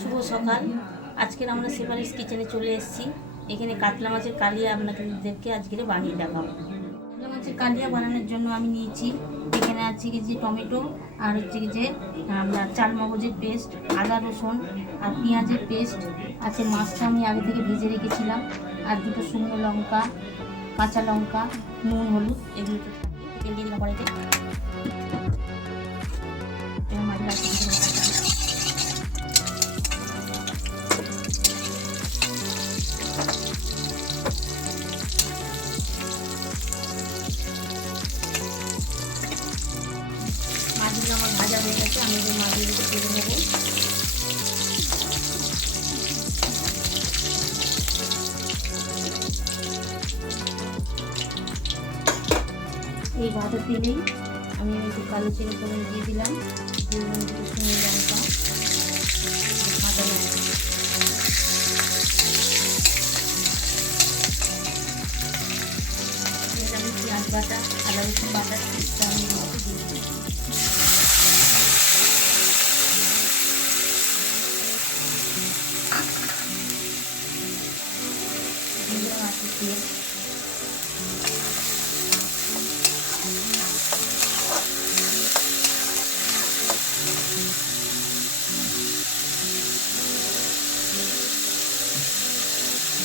শুভ সকাল। আজকের আমরা সেভারিস কিচেনে চলে এসেছি। এখানে কাতলা মাছের কালিয়া আপনাদেরকে আজকে বানিয়ে দেখাবো। কাতলা মাছের কালিয়া বানানোর জন্য আমি নিয়েছি, এখানে আছে কি যে টমেটো, আর হচ্ছে কি যে আপনার চাল মগজের পেস্ট, আদা রসুন আর পেঁয়াজের পেস্ট আছে। মাছটা আমি আগে থেকে ভেজে রেখেছিলাম, আর দুটো শুকনো লঙ্কা, কাঁচা লঙ্কা, নুন, হলুদ এগুলো তো থাকে। তেল দিয়ে দিলাম কড়াইতে। এবার মাছগুলো মাছগুলো আমার ভাজা হয়ে গেছে। আমি যে মাছগুলোকে তুলে নেব। এই ভাজা তেলেই আমি একটু কালো জিরে ফোড়ন দিয়ে দিলাম, দুটো শুকনো লঙ্কা, কাঁচা লঙ্কা। আমি পেঁয়াজ বাটা, আদা রসুন বাটা আমি দিয়ে দিই। মাছের তেল,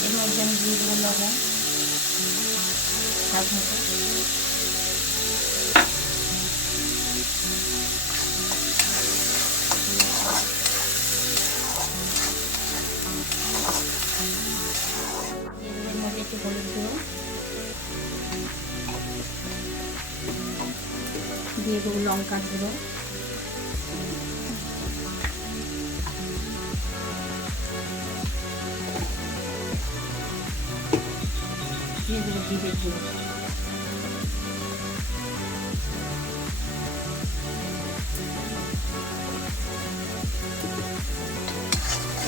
এর মধ্যে আমি দিয়ে দেবো লবণ, স্বাদ মতো। এর মধ্যে একটু হলুদ গুঁড়ো দিয়ে দেবো, লঙ্কার গুঁড়ো, দিয়ে দেবো জিরের গুঁড়ো।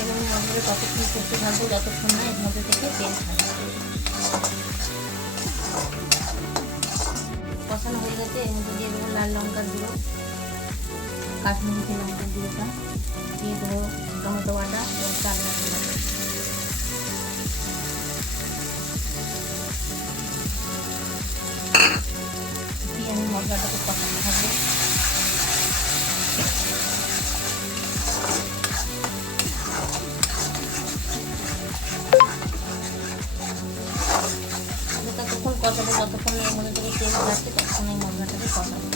এবং মশলা ততক্ষণ করতে থাকবো যতক্ষণ না এর মধ্যে থেকে তেল ছাড়বে। কষানো হয়ে গেছে, এর মধ্যে দিয়ে দেবো লাল লঙ্কার গুঁড়ো, কাশ্মীরি লঙ্কার গুঁড়োটা দিয়ে দেবো, টমেটো বাটা এবং চাল মশলা বাটা। দিয়ে আমি মশলাটাকে কষানো থাকবো। ততক্ষণ কষাবো যতক্ষণ এর মধ্যে থেকে তেল যাচ্ছে, ততক্ষণ এই মশলাটাকে কষাবো।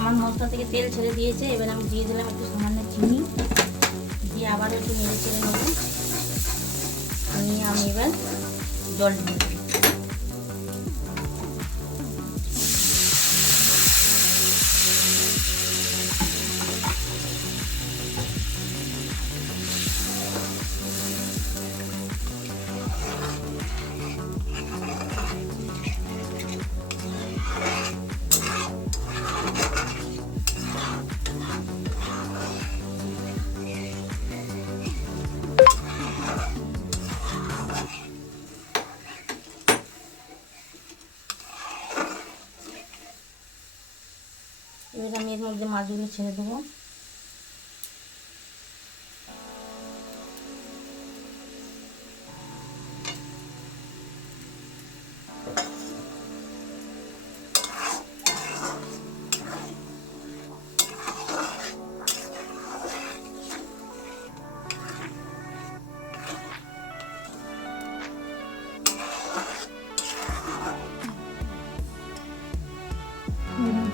আমার মশলা থেকে তেল ছেড়ে দিয়েছে, এবার আমি দিয়ে দিলাম একটু সামান্য চিনি, দিয়ে আবারও একটু নেড়ে চেড়ে নেবো। নিয়ে আমি এবার জল দিয়ে দেবো। এবার আমি এর মধ্যে মাছগুলো ছেড়ে দেবো।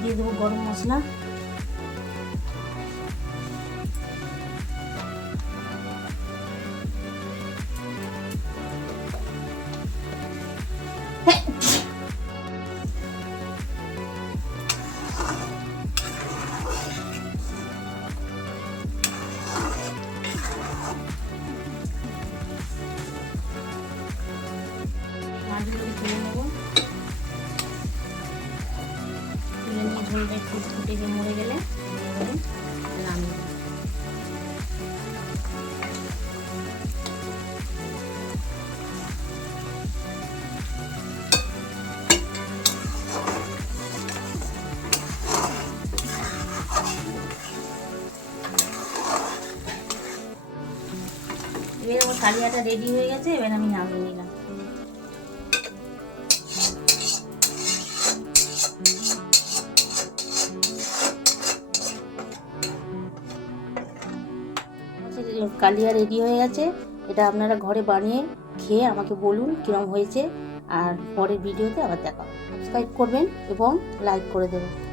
দিয়ে দেবো গরম মশলা, এবার আমার কালিয়াটা রেডি হয়ে গেছে, এবার আমি নামিয়ে নিলাম। কালিয়া রেডি হয়ে গেছে। এটা আপনারা ঘরে বানিয়ে খেয়ে আমাকে বলুন কীরকম হয়েছে। আর পরের ভিডিওতে আবার দেখা হবে। সাবস্ক্রাইব করবেন এবং লাইক করে দেবেন।